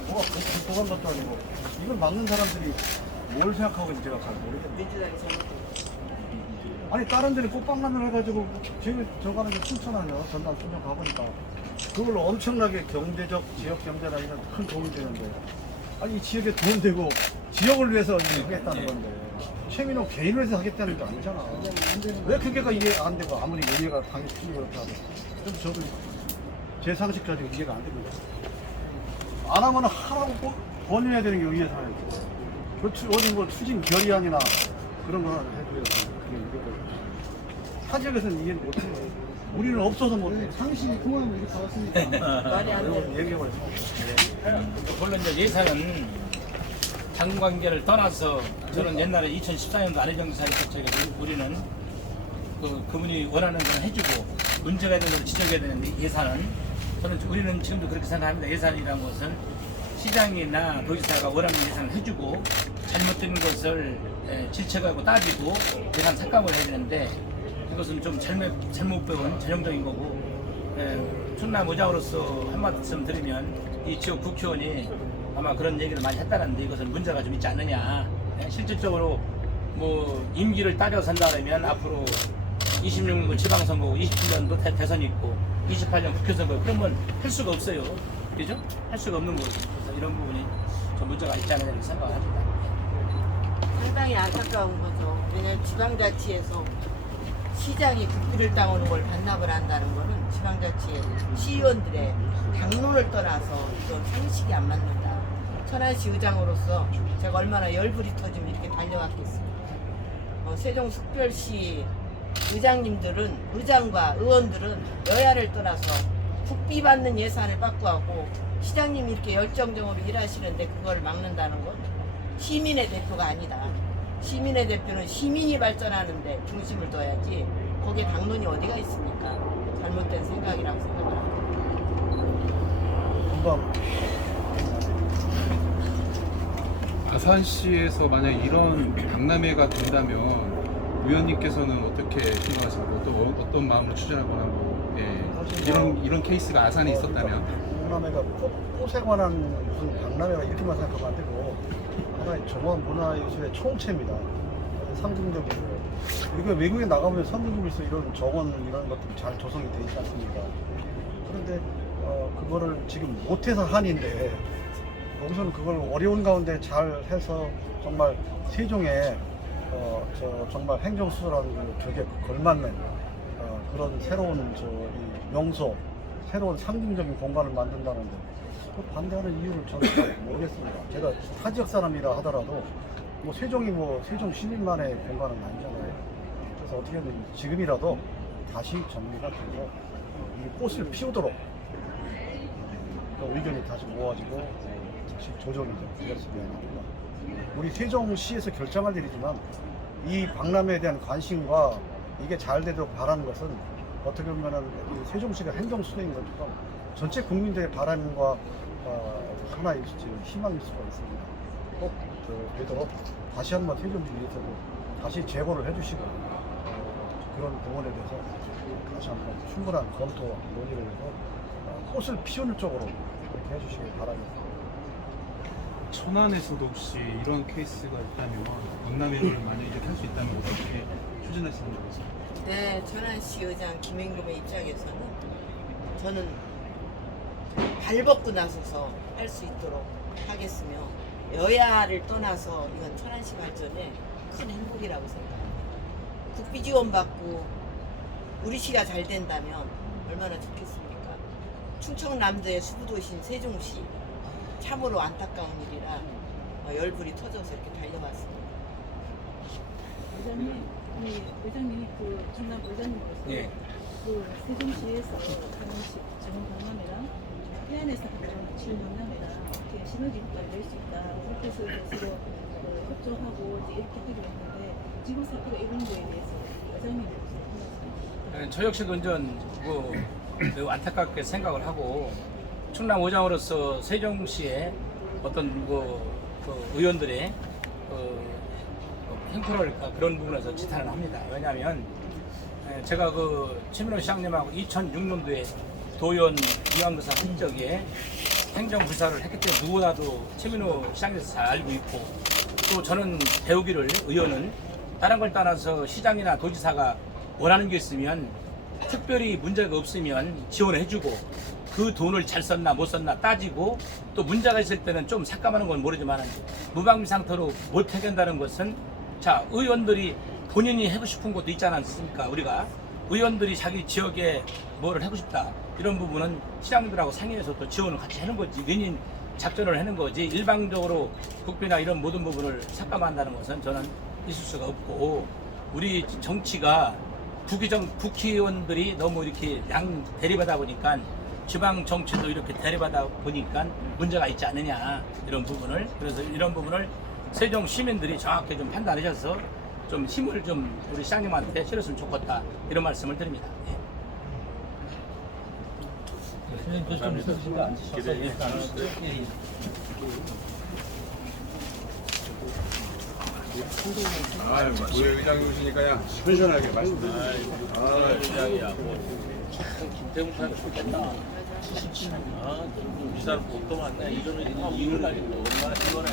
뭐가 그런 것도 아니고 이걸 막는 사람들이 뭘 생각하고 있는지 제가 잘 모르겠네요. 민주당이 잘못했어. 아니 다른 데는 꽃박람회 해가지고 지금 저 가는 게 춘천하냐 전남 춘천 가보니까 그걸로 엄청나게 경제적 지역 경제나 이런 큰 도움이 되는데 아니 이 지역에 돈 되고 지역을 위해서 하겠다는 건데 최민호 개인을 위해서 하겠다는 게 아니잖아. 왜 그게가 이해 안 되고 아무리 이해가 당연히 틀리고 그렇게 하고 그래서 저도 제 상식 가지고 이해가 안 됩니다. 안 하면 하라고 권유해야 되는 게 의회에서 해야지. 어디 뭐 추진 결의안이나 그런 거는 해줘야지. 그게 이해가 타 지역에서는 이해를 못해요. 우리는 없어서 못해. 상식이 통하면 이렇게 나왔으니까. 말이 안 돼. 얘기해버렸어. 물론 이제 예산은 당관계를 떠나서 저는 옛날에 2014년도 안혜정지사에 있었죠. 우리는 그분이 원하는 건 해주고 문제가 있는 걸 지적해야 되는데 예산은 우리는 지금도 그렇게 생각합니다. 예산이라는 것은 시장이나 도지사가 원하는 예산을 해주고 잘못된 것을 질책하고 따지고 예산 삭감을 해야 되는데 이것은 좀 잘못 배운 전형적인 거고 충남 의장으로서 한 말씀 드리면 이 지역 국회의원이 아마 그런 얘기를 많이 했다는데 이것은 문제가 좀 있지 않느냐. 실질적으로 뭐 임기를 따져서 한다면 앞으로 26년 지방선거고 27년도 대선이 있고 28년 국회선거 그러면 할 수가 없어요. 그죠? 할 수가 없는 거죠. 그래서 이런 부분이 좀 문제가 있지 않느냐 생각을 합니다. 상당히 안타까운 거죠. 왜냐면 지방자치에서 시장이 국비를 따오는 걸 반납을 한다는 거는 지방자치의 시의원들의 당론을 떠나서 이건 상식이 안 맞는다. 천안시 의장으로서 제가 얼마나 열불이 터지면 이렇게 달려왔겠습니까. 세종특별시 의장님들은 의장과 의원들은 여야를 떠나서 국비 받는 예산을 확보하고 시장님이 이렇게 열정적으로 일하시는데 그걸 막는다는 건 시민의 대표가 아니다. 시민의 대표는 시민이 발전하는데 중심을 둬야지 거기에 당론이 어디가 있습니까? 잘못된 생각이라고 생각을 합니다. 금방 아산시에서 만약 이런 박람회가 된다면 위원님께서는 어떻게 생각하시고 또 어떤 마음으로 추진하거나 뭐, 이런 케이스가 아산에 있었다면 박람회가 꽃에 관한 무슨 박람회가 이렇게만 생각하면 안 되고 하나의 정원 문화예술의 총체입니다. 상징적이고 이거 외국에 나가보면 선진국에서 이런 정원 이런 것들이 잘 조성이 되어 있지 않습니까? 그런데 그거를 지금 못해서 한인데 여기서는 그걸 어려운 가운데 잘 해서 정말 세종에 정말 행정수도라는 격에 걸맞는 그런 새로운 이 명소, 새로운 상징적인 공간을 만든다는데 그 반대하는 이유를 저는 잘 모르겠습니다. 제가 타 지역 사람이라 하더라도 뭐 세종이 뭐 세종 시민만의 공간은 아니잖아요. 그래서 어떻게든 지금이라도 다시 정리가 되고 이 꽃을 피우도록 의견이 다시 모아지고 다시 조정이 되었으면 합니다. 우리 세종시에서 결정할 일이지만 이 박람회에 대한 관심과 이게 잘 되도록 바라는 것은 어떻게 보면은 세종시가 행정수도인 것처럼 전체 국민들의 바람과 하나의 희망일 수가 있습니다. 꼭 되도록 다시 한번 세종시에서도 다시 재고를 해주시고 그런 부분에 대해서 다시 한번 충분한 검토와 논의를 해서 꽃을 피우는 쪽으로 이렇게 해주시길 바라겠습니다. 천안에서도 혹시 이런 케이스가 있다면 박람회를 만약에 할 수 있다면 어떻게 추진하시는 거죠? 네, 천안시 의장 김행금의 입장에서는 저는 발벗고 나서서 할 수 있도록 하겠으며 여야를 떠나서 이건 천안시 발전에 큰 행복이라고 생각합니다. 국비 지원 받고 우리 시가 잘 된다면 얼마나 좋겠습니까? 충청남도의 수부도신 세종시 참으로 안타까운 일이라 열불이 터져서 이렇게 달려왔습니다. 의장님, 의장님이 그 충남 의장님으로서 예. 그 세종시에서 하는 정원 박람회랑 해안에서 하는 질문람회랑 이렇게 시너지 효과를 낼 수 있다. 그렇게 해서 서로 협조하고 이제 이렇게 하기로 했는데 지금 사태가 이런 거에 대해서 의장님으로서 저 역시도 이제 매우 안타깝게 생각을 하고 충남 의장으로서 세종시의 어떤 그 의원들의 행포를 그런 부분에서 지탄을 합니다. 왜냐하면 제가 최민호 시장님하고 2006년도에 도의원 이왕급사 한 적에 행정부사를 했기 때문에 누구보다도 최민호 시장에서 잘 알고 있고, 또 저는 배우기를 의원은 다른 걸 떠나서 시장이나 도지사가 원하는 게 있으면 특별히 문제가 없으면 지원해주고, 그 돈을 잘 썼나 못 썼나 따지고, 또 문제가 있을 때는 좀 삭감하는 건 모르지만 무방비 상태로 못 해결한다는 것은, 자, 의원들이 본인이 하고 싶은 것도 있지 않습니까? 우리가 의원들이 자기 지역에 뭐를 하고 싶다 이런 부분은 시장들하고 상의해서 또 지원을 같이 하는 거지, 윈윈 작전을 하는 거지, 일방적으로 국비나 이런 모든 부분을 삭감한다는 것은 저는 있을 수가 없고, 우리 정치가 국회의원들이 너무 이렇게 양 대립하다 보니까 지방 정치도 이렇게 대립하다 보니까 문제가 있지 않느냐, 이런 부분을. 그래서 이런 부분을 세종 시민들이 정확히 좀 판단하셔서 좀 힘을 좀 우리 시장님한테 실었으면 좋겠다, 이런 말씀을 드립니다. 예. 아유, 우리 의장이 오시니까 야 편안하게 말씀해 주시고. 아, 의장이야. 김태훈 사는 좋겠다. 77년. 아, 좀 비싼 복도 많네. 이거는 이걸 가지고 얼마나 시원해.